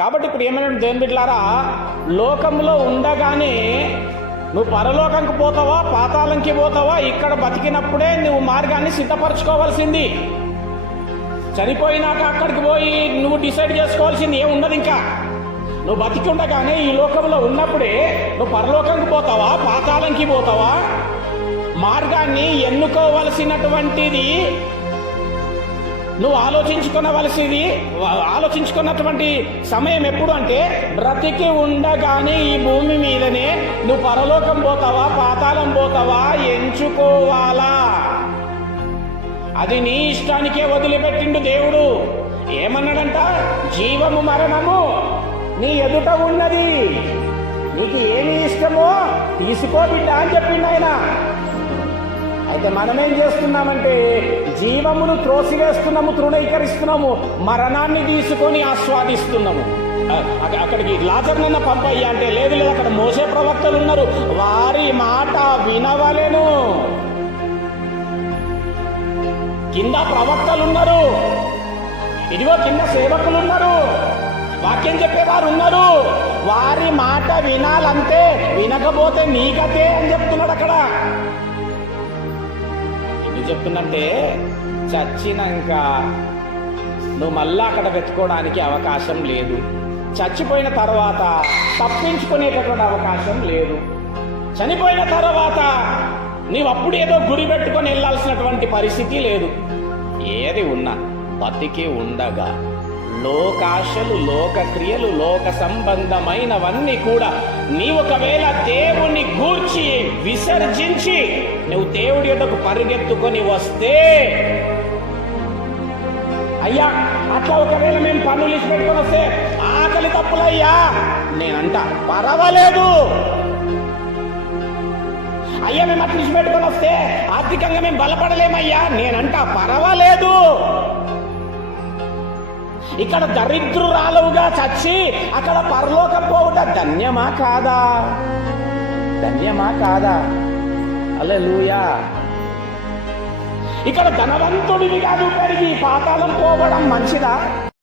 కాబట్టి ఇప్పుడు ఏమైనా దేవుని బిడ్డలారా, లోకంలో ఉండగానే నువ్వు పరలోకంకి పోతావా పాతాళంకి పోతావా, ఇక్కడ బతికినప్పుడే నువ్వు మార్గాన్ని సిద్ధపరచుకోవాల్సింది. చనిపోయినాక అక్కడికి పోయి నువ్వు డిసైడ్ చేసుకోవాల్సింది ఏమున్నది. ఇంకా నువ్వు బతికి ఉండగానే ఈ లోకంలో ఉన్నప్పుడే నువ్వు పరలోకంకి పోతావా పాతాళంకి పోతావా, మార్గాన్ని ఎన్నుకోవలసినటువంటిది నువ్వు ఆలోచించుకున్నటువంటి సమయం ఎప్పుడు అంటే, బ్రతికి ఉండగానే ఈ భూమి మీదనే నువ్వు పరలోకం పోతావా పాతాళం పోతావా ఎంచుకోవాలా. అది నీ ఇష్టానికే వదిలిపెట్టిండు దేవుడు. ఏమన్నాడంట, జీవము మరణము నీ ఎదుట ఉన్నది, నీకు ఏమి ఇష్టమో తీసుకో బిడ్డ అని చెప్పిండు ఆయన. అయితే మనమేం చేస్తున్నామంటే జీవమును త్రోసివేస్తున్నాము, తృణీకరిస్తున్నాము, మరణాన్ని తీసుకొని ఆస్వాదిస్తున్నాము. అక్కడికి లాజర్నన్న పంపయ్యా అంటే, లేదు లేదు అక్కడ మోసే ప్రవక్తలు ఉన్నారు, వారి మాట వినవలెను. కింద ప్రవక్తలు ఉన్నారు, ఇదిగో కింద సేవకులు ఉన్నారు, వాక్యం చెప్పేవారు ఉన్నారు, వారి మాట వినాలంతే, వినకపోతే నీకతే అని చెప్తున్నాడు అక్కడ. ఎందుకు చెప్తున్నంటే, చచ్చినాక నువ్వు మళ్ళా అక్కడ వెతుకోవడానికి అవకాశం లేదు, చచ్చిపోయిన తర్వాత తప్పించుకునేటటువంటి అవకాశం లేదు, చనిపోయిన తర్వాత నీవు అప్పుడు ఏదో గురి పెట్టుకొని వెళ్ళాల్సినటువంటి పరిస్థితి లేదు. ఏది ఉన్నా బతికి ఉండగా లోకాశలు, లోక క్రియలు, లోక సంబంధమైనవన్నీ కూడా నీ ఒకవేళ దేవుని గూర్చి విసర్జించి నువ్వు దేవుడి యొద్దకు పరిగెత్తుకొని వస్తే, అయ్యా అట్లా ఒకవేళ మేము పనులు ఇచ్చి పెట్టుకొని వస్తే ఆకలి తప్పులయ్యా నేనంట పర్వాలేదు, అయ్యా మేము అట్లా ఇచ్చి పెట్టుకొని వస్తే ఆర్థికంగా మేము బలపడలేమయ్యా నేనంట పర్వాలేదు. ఇక్కడ దరిద్రురాలుగా చచ్చి అక్కడ పరలోకం పోవుట ధన్యమా కాదా? ధన్యమా కాదా? హల్లెలూయా. ఇక్కడ ధనవంతుడివిగా నువ్వు పెరిగి పాతాళం పోవడం మంచిదా?